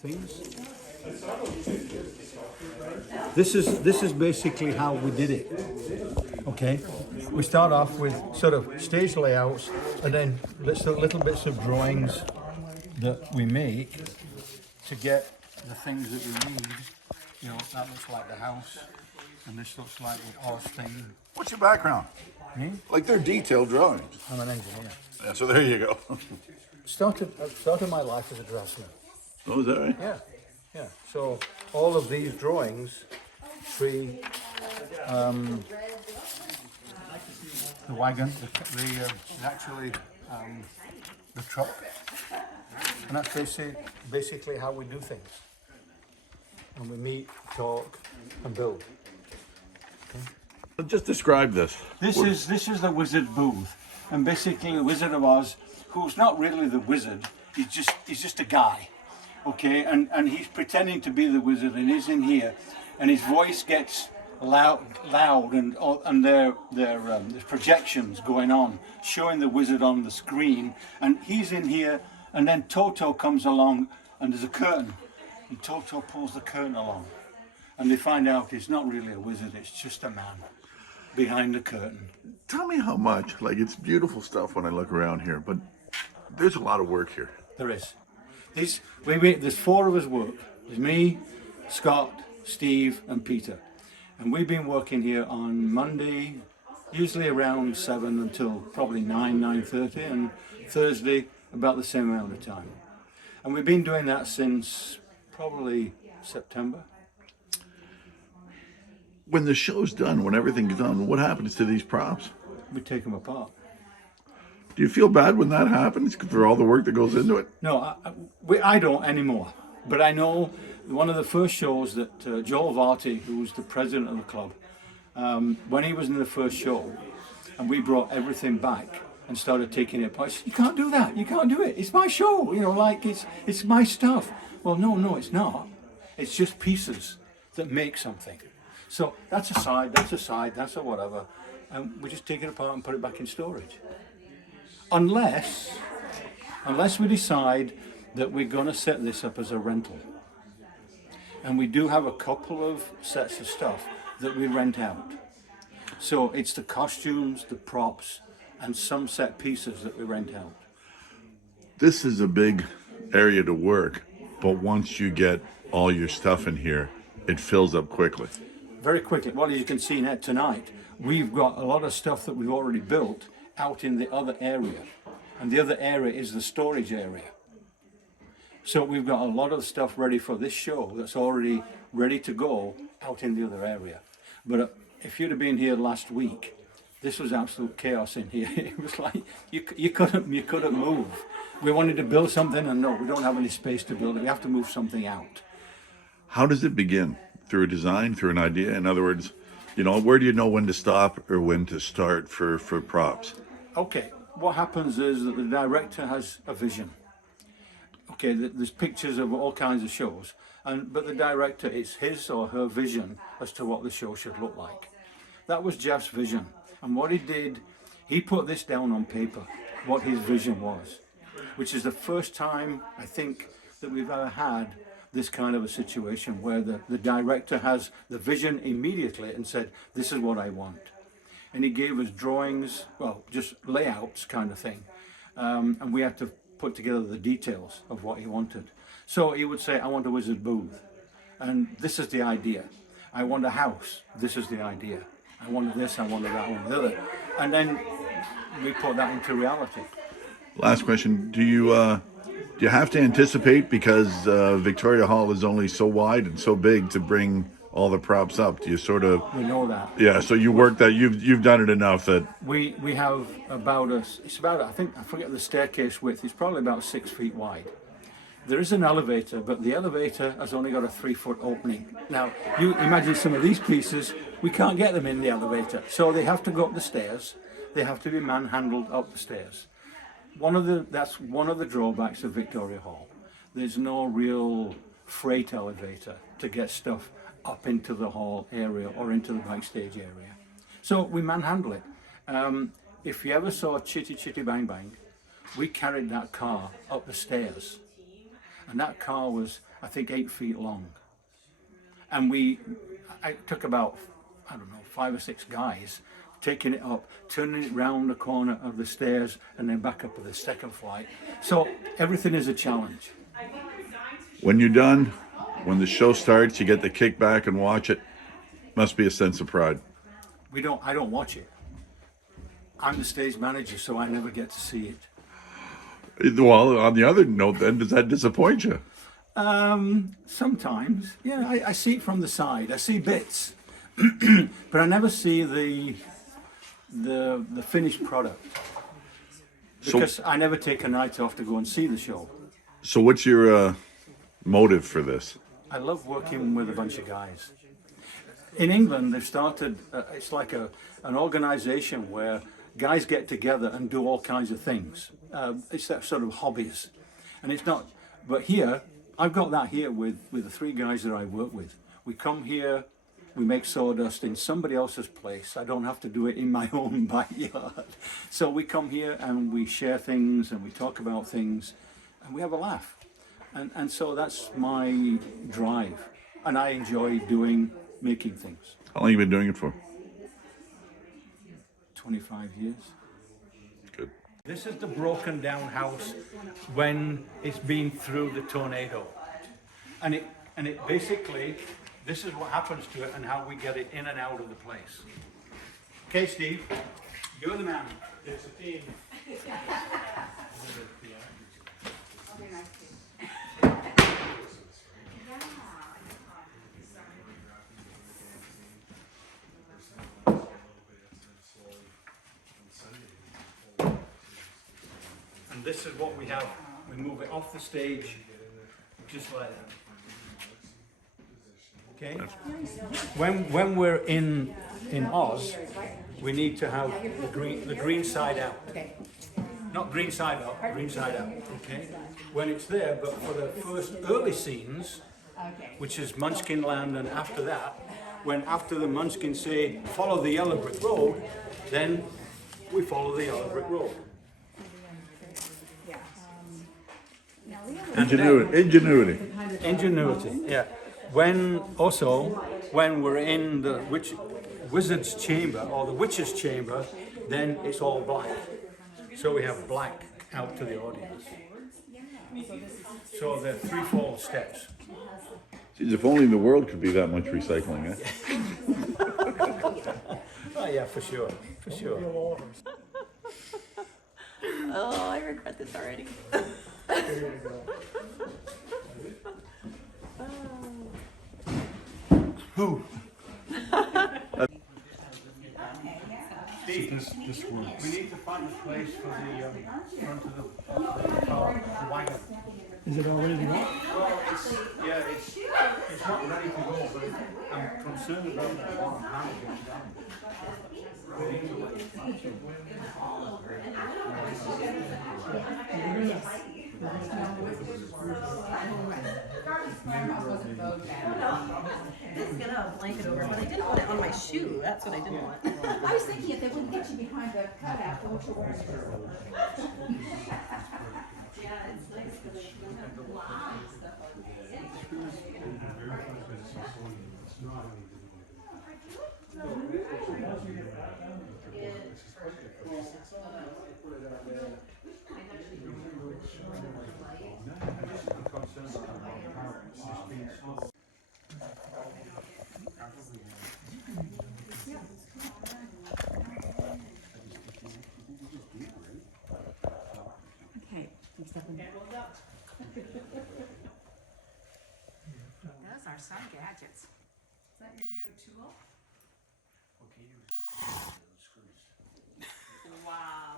things. This is basically how we did it. Okay, we start off with sort of stage layouts, and then little bits of drawings that we make to get the things that we need. You know, that looks like the house, and this looks like the horse thing. What's your background? Like they're detailed drawings. I'm an engineer. Yeah, so there you go. Started my life as a draftsman. Oh, is that right? Yeah, yeah. So all of these drawings, the wagon, the truck, and that's basically how we do things. And we meet, talk, and build. Just describe this. This is the wizard booth, and basically the Wizard of Oz, who's not really the wizard, he's just a guy, okay, and he's pretending to be the wizard, and he's in here, and his voice gets loud, and there's projections going on, showing the wizard on the screen, and he's in here, and then Toto comes along, and there's a curtain, and Toto pulls the curtain along, and they find out it's not really a wizard, it's just a man behind the curtain. Tell me how much. Like, it's beautiful stuff when I look around here, but there's a lot of work here. There is. There's four of us work. There's me, Scott, Steve, and Peter. And we've been working here on Monday, usually around 7 until probably 9:30, and Thursday about the same amount of time. And we've been doing that since probably September. When the show's done, when everything's done, what happens to these props? We take them apart. Do you feel bad when that happens for all the work that goes into it? No, I don't anymore. But I know one of the first shows that Joel Varty, who was the president of the club, when he was in the first show, and we brought everything back and started taking it apart, he said, "You can't do that. You can't do it. It's my show. You know, like it's my stuff." Well, no, it's not. It's just pieces that make something. So that's a side, that's a whatever, and we just take it apart and put it back in storage. Unless we decide that we're going to set this up as a rental. And we do have a couple of sets of stuff that we rent out. So it's the costumes, the props, and some set pieces that we rent out. This is a big area to work, but once you get all your stuff in here, it fills up quickly. Very quickly. Well, as you can see now tonight, we've got a lot of stuff that we've already built out in the other area. And the other area is the storage area. So we've got a lot of stuff ready for this show that's already ready to go out in the other area. But if you'd have been here last week, this was absolute chaos in here. It was like you couldn't move. We wanted to build something, and no, we don't have any space to build it. We have to move something out. How does it begin? Through a design, through an idea? In other words, you know, where do you know when to stop or when to start for props? Okay, what happens is that the director has a vision. Okay, there's pictures of all kinds of shows, but the director, it's his or her vision as to what the show should look like. That was Jeff's vision, and what he did, he put this down on paper, what his vision was, which is the first time, I think, that we've ever had this kind of a situation where the director has the vision immediately and said, "This is what I want." And he gave us drawings, well, just layouts kind of thing. And we had to put together the details of what he wanted. So he would say, "I want a wizard booth. And this is the idea. I want a house. This is the idea. I wanted this, I wanted that, I wanted the other." And then we put that into reality. Last question. Do you have to anticipate, because Victoria Hall is only so wide and so big, to bring all the props up? Do you sort of... We know that. Yeah, so you work that, you've done it enough that... We have about I forget the staircase width, it's probably about 6 feet wide. There is an elevator, but the elevator has only got a 3-foot opening. Now, you imagine some of these pieces, we can't get them in the elevator, so they have to go up the stairs, they have to be manhandled up the stairs. That's one of the drawbacks of Victoria Hall. There's no real freight elevator to get stuff up into the hall area or into the backstage area. So we manhandle it. If you ever saw Chitty Chitty Bang Bang, we carried that car up the stairs. and that car was, I think, 8 feet long. And I took about, I don't know, 5 or 6 guys taking it up, turning it round the corner of the stairs, and then back up to the second flight. So everything is a challenge. When you're done, when the show starts, you get to kick back and watch it. Must be a sense of pride. I don't watch it. I'm the stage manager, so I never get to see it. Well, on the other note, then, does that disappoint you? Sometimes, yeah, I see it from the side. I see bits, but I never see the finished product because I never take a night off to go and see the show. So what's your motive for this? I love working with a bunch of guys. In England, they've started, it's like an organization where guys get together and do all kinds of things. It's that sort of hobbies. And it's not, but here, I've got that here with the 3 guys that I work with. We come here, we make sawdust in somebody else's place. I don't have to do it in my own backyard. So we come here and we share things and we talk about things and we have a laugh. And so that's my drive. And I enjoy making things. How long have you been doing it for? 25 years. Good. This is the broken down house when it's been through the tornado. And it basically, this is what happens to it and how we get it in and out of the place. Okay, Steve, you're the man. It's a team. And this is what we have. We move it off the stage, just like that. Okay? When we're in Oz, we need to have the green side out. Not green side up, green side out. Okay? When it's there, but for the first early scenes, which is Munchkin Land, and after that, when after the Munchkins say, follow the yellow brick road, then we follow the yellow brick road. Ingenuity, yeah. When we're in the wizard's chamber or the witch's chamber, then it's all black. So we have black out to the audience. So there are 3-4 steps. Geez, if only the world could be that much recycling, eh? Oh yeah, for sure, for sure. Oh, I regret this already. Who? This works. We need to find a place for the front of the car, the wagon. Is it all ready to go? Well, it's not ready to go, but I'm concerned about that one. How it gets down. We need to wait. Just get a blanket over, but I didn't want it on my shoe. That's what I didn't want. I was thinking if they wouldn't get you behind the cutout for what you're wearing. Yeah, it's nice because I don't have a lot of stuff on me. Okay, I'm stepping back. Those are some gadgets. Is that your new tool? Wow.